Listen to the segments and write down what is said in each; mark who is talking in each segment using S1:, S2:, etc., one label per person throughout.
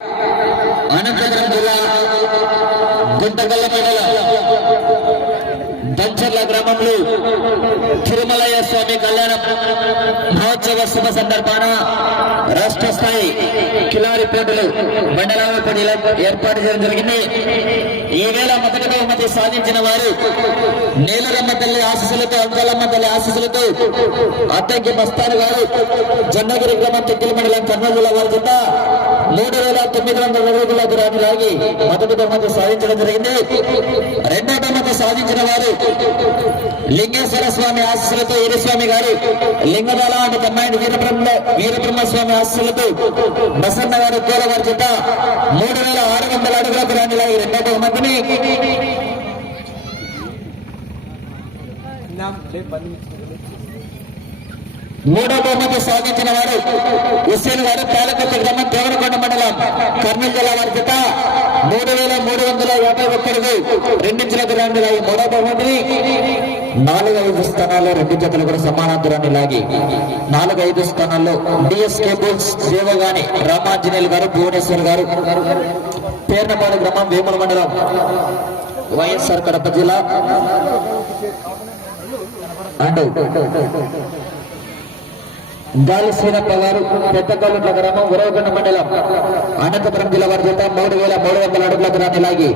S1: అనంతపురం జిల్లా గుంటగల్ల మండలం. దంచర్ల గ్రామంలో తిరుమలయ్య స్వామి కళ్యాణ మహోత్సవ శుభ సందర్భాన రాష్ట్ర స్థాయి కిలారి పోటీలు మండలాల ఏర్పాటు చేయడం జరిగింది. ఈ వేళ మొదటి బహుమతి సాధించిన వారు నీలరమ్మ తల్లి ఆశీస్సులతో అంకలమ్మ తల్లి ఆశీస్సులతో అద్దంకి మస్తాను గారు జొన్నగిరి గ్రామం తిక్కల మండలం కర్నూలు జిల్లా వారి కింద మూడు వేల తొమ్మిది వందల అడుగుల దూరాన్ని లాగి మొదటి బహుమతి సాధించడం జరిగింది. రెండో బహుమతి సాధించిన వారు లింగేశ్వర స్వామి ఆశీస్సులతో వీరస్వామి గారు లింగబాల అంటే తమ్మాయిని వీరబ్రహ్మ వీరబ్రహ్మ స్వామి ఆశీస్సులతో బసన్న గారు కోల గారి చేత మూడు వేల ఆరు వందల అడుగుల దూరాన్ని లాగి రెండో బహుమతిని మూడో బహుమతి సాధించిన వారు హుస్సేన్ గారు పాలకొత్త గ్రామం దేవరకొండ మండలం కర్నూలు జిల్లా వారి చేత మూడు వేల మూడు వందల యాభై ఒక్కడుగు రెండించిన దూరాన్ని లాగి మూడో బహుమతిని నాలుగు ఐదు స్థానాల్లో రెండు జతలు కూడా సమానాంతరాన్ని లాగి. నాలుగు ఐదు స్థానాల్లో డిఎస్ కేబుల్స్ దేవగాని రామాంజనేయులు గారు భువనేశ్వర్ గారు. పేర్నపాడు గ్రామం వేముల మండలం వైఎస్ఆర్ కడప జిల్లా. అండ్ గాలి శ్రీరప్ప గారు గ్రామం ఉరవకొండ మండలం అనంతపురం జిల్లా వారి చేత మూడు వేల మూడు వందల అడుగుల దూరాన్ని లాగి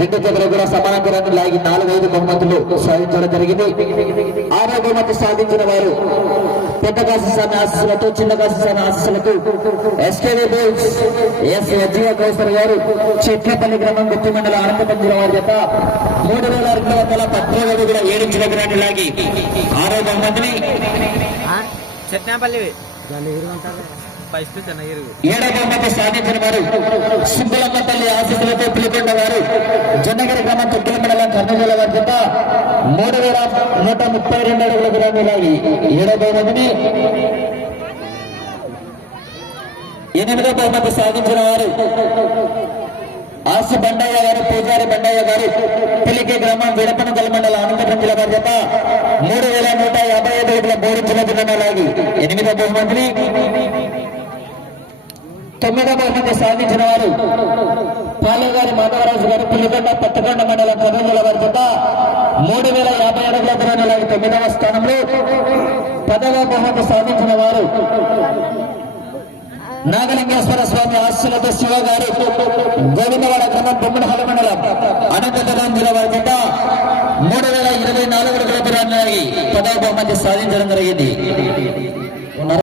S1: రెండు జతలు కూడా సమాన దూరాన్ని లాగి నాలుగు ఐదు బహుమతులు సాధించడం జరిగింది. ఆరో బహుమతి సాధించిన వారు పెద్ద కాశీ స్వామి ఆశీస్సులతో చిన్న కాశీ స్వామి ఆశీస్సులతో ఎస్కేవీ బోల్స్ ఎస్ అజీవ కౌసర్ గారు చెట్లపల్లి గ్రామం గుత్తి మండలం అనంతపురం జిల్లా వారి చేత మూడు వేల రెండు వందల పద్నాలుగు కూడా ఏడించిన దూరాన్ని లాగి ఆరో బహుమతిని
S2: చట్నాపల్లి. ఫస్ట్ చెన్నగిరి.
S1: ఏడవ బహుమతి సాధించిన వారు సుబ్బలమ్మ తల్లి ఆశీస్సులతో పిలుకొండ వారు జొన్నగిరి గ్రామం తొట్టిల మండలం కర్నూలు జిల్లా వారి మూడు వేల నూట ముప్పై రెండు అడుగుల లాగి ఏడవ బహుమతిని ఎనిమిదో బహుమతి సాధించిన వారు ఆసి బండయ్య గారు పూజారి బండయ్య గారు పిలికి గ్రామం విడపనగల్ మండలం అనంతపురం జిల్లా వారి మూడు వేల నూట యాభై ఐదు అడుగుల బోరించిన ఎనిమిదో బహుమతిని తొమ్మిదో బహుమతి సాధించిన వారు పాలగారి మాధవరాజు గారు పులిగొండ పట్టుకొండ మండలం కర్నూలు జిల్లా వారి చేత మూడు వేల యాభై అడుగుల దూరాన్ని తొమ్మిదవ స్థానంలో పదవ బహుమతి సాధించిన వారు నాగలింగేశ్వర స్వామి ఆశీలతో శివ గారు గోవిందవాడ గ్రామం బొమ్మడహల మండలం అనంతపురం జిల్లా వారి చేత మూడు వేల ఇరవై నాలుగు అడుగుల దూరాన్ని పదవ బహుమతి సాధించడం జరిగింది.